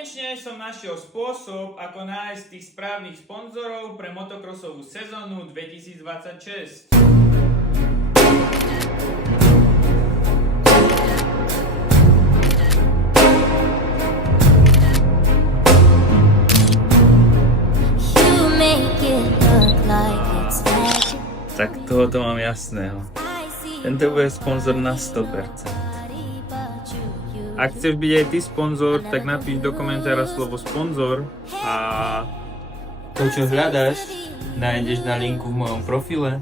Konečne som našiel spôsob, ako nájsť tých správnych sponzorov pre motocrossovú sezónu 2026. Tak tohoto mám jasného. Tento bude sponzor na 100%. Ak chceš byť aj ty sponzor, tak napíš do komentára slovo sponzor a to, čo hľadáš, nájdeš na linku v mojom profile.